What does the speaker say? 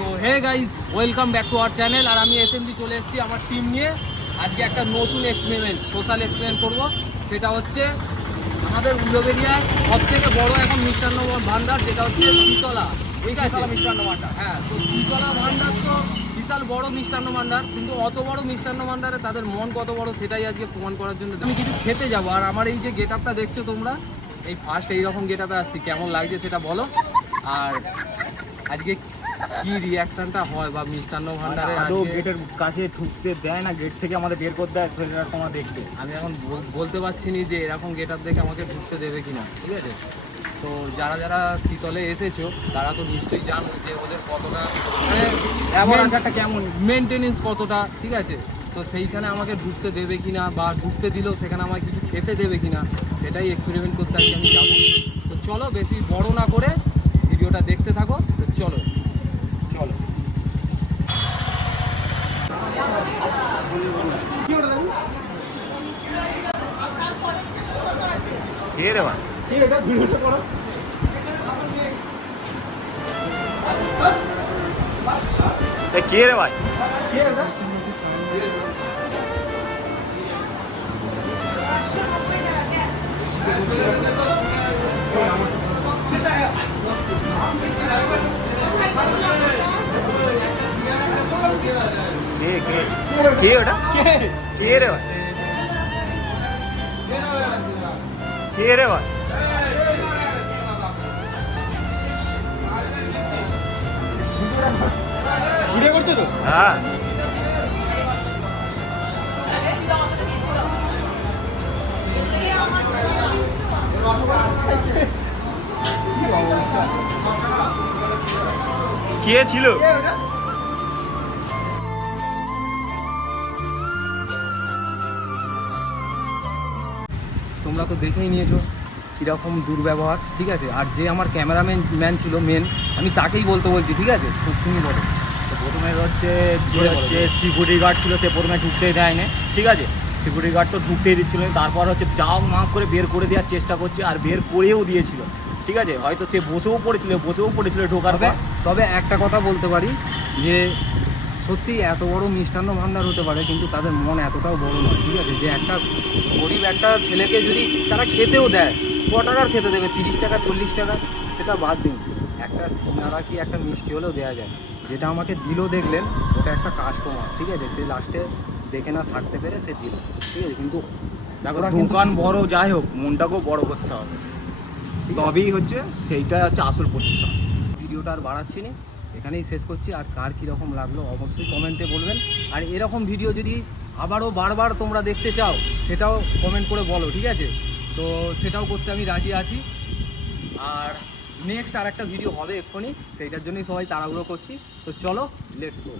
So hey guys, welcome back to our channel. আর আমি SMG চলে এসেছি আমার টিম নিয়ে। আজকে একটা নতুন এক্সপেরিমেন্ট, সোশ্যাল এক্সপেরিমেন্ট করব। সেটা হচ্ছে আমাদের উল্লোবেরিয়ায় সব থেকে বড় এখন মিষ্টান্ন ভান্ডার, যেটা হচ্ছে শীতলা। ঠিক আছে, মিষ্টান্ন ভান্ডার। হ্যাঁ, তো শীতলা ভান্ডার তো বিশাল বড় মিষ্টান্ন ভান্ডার, কিন্তু অত বড় মিষ্টান্ন ভান্ডারে তাদের মন কত বড় সেটাই আজকে প্রমাণ করার জন্য আমি কিছু খেতে যাবো। আর আমার এই যে গেট আপটা দেখছো তোমরা, এই ফার্স্ট এইরকম গেট আপে আসছি, কেমন লাগছে সেটা বলো। আর আজকে কি রিয়াকশনটা হয় বা মিষ্টান্ন ভান্ডারে আদৌ গেটের কাছে ঢুকতে দেয় না, গেট থেকে আমাদের বের করতে দেয়, সেটা তোমার দেখতে। আমি এখন বলতে পারছি না যে এরকম গেট আপ দেখে আমাকে ঢুকতে দেবে কিনা। ঠিক আছে, তো যারা যারা শীতলে এসেছো তারা তো নিশ্চয়ই জানো যে ওদের কতটা মানে কেমন মেনটেনেন্স কতটা। ঠিক আছে, তো সেইখানে আমাকে ঢুকতে দেবে কিনা বা ঢুকতে দিলেও সেখানে আমাকে কিছু খেতে দেবে কিনা, সেটাই এক্সপেরিমেন্ট করতে আজকে আমি যাবো। তো চলো, বেশি বড় না করে ভিডিওটা দেখতে থাকো। তো চলো চলো। কে রে ভাই? কে রে ভাই? কে ওটা? কে রে ভাই? কে রে ভাই? ভিডিও করছো তো? হ্যাঁ। কে ছিল? তোমরা তো দেখেই নিয়েছো কীরকম দুর্ব্যবহার। ঠিক আছে, আর যে আমার ক্যামেরাম্যান ছিল মেন, আমি তাকেই বলতে বলছি। ঠিক আছে, তো তুমি বলো। তো প্রথমে হচ্ছে সিকিউরিটি গার্ড ছিল, সে প্রথমে ঢুকতেই দেয়নি। ঠিক আছে, সিকিউরিটি গার্ড তো ঢুকতেই দিচ্ছিল না। তারপর হচ্ছে যাও মা করে বের করে দেওয়ার চেষ্টা করছে, আর বের করেও দিয়েছিল। ঠিক আছে, হয়তো সে বসেও পড়েছিল ঢোকার পর। তবে একটা কথা বলতে পারি যে সত্যি এত বড় মিষ্টান্ন ভান্ডার হতে পারে, কিন্তু তাদের মন এতটাও বড় নয়। ঠিক আছে, যে একটা গরিব একটা ছেলেকে যদি তারা খেতেও দেয়, ক টাকার খেতে দেবে? 30 টাকা 40 টাকা, সেটা বাদ দিন, একটা সিঙ্গারা কি একটা মিষ্টি হলেও দেওয়া যায়। যেটা আমাকে দিল দেখলেন, ওটা একটা কাস্টমার। ঠিক আছে, সে লাস্টে দেখে না থাকতে পেরে সে দিল। ঠিক আছে, কিন্তু দেখো, দোকান বড় যাই হোক, মনটাকেও বড় করতে হবে, তবেই হচ্ছে সেইটা হচ্ছে আসল প্রতিষ্ঠান। ভিডিওটা আর বাড়াচ্ছি না, এখানেই শেষ করছি। আর কার কীরকম লাগলো অবশ্যই কমেন্টে বলবেন। আর এরকম ভিডিও যদি আবারও বারবার তোমরা দেখতে চাও, সেটাও কমেন্ট করে বলো। ঠিক আছে, তো সেটাও করতে আমি রাজি আছি। আর নেক্সট আর একটা ভিডিও হবে এক্ষুনি, সেইটার জন্যই সবাই তাড়াহুড়ো করছি। তো চলো, লেটস গো।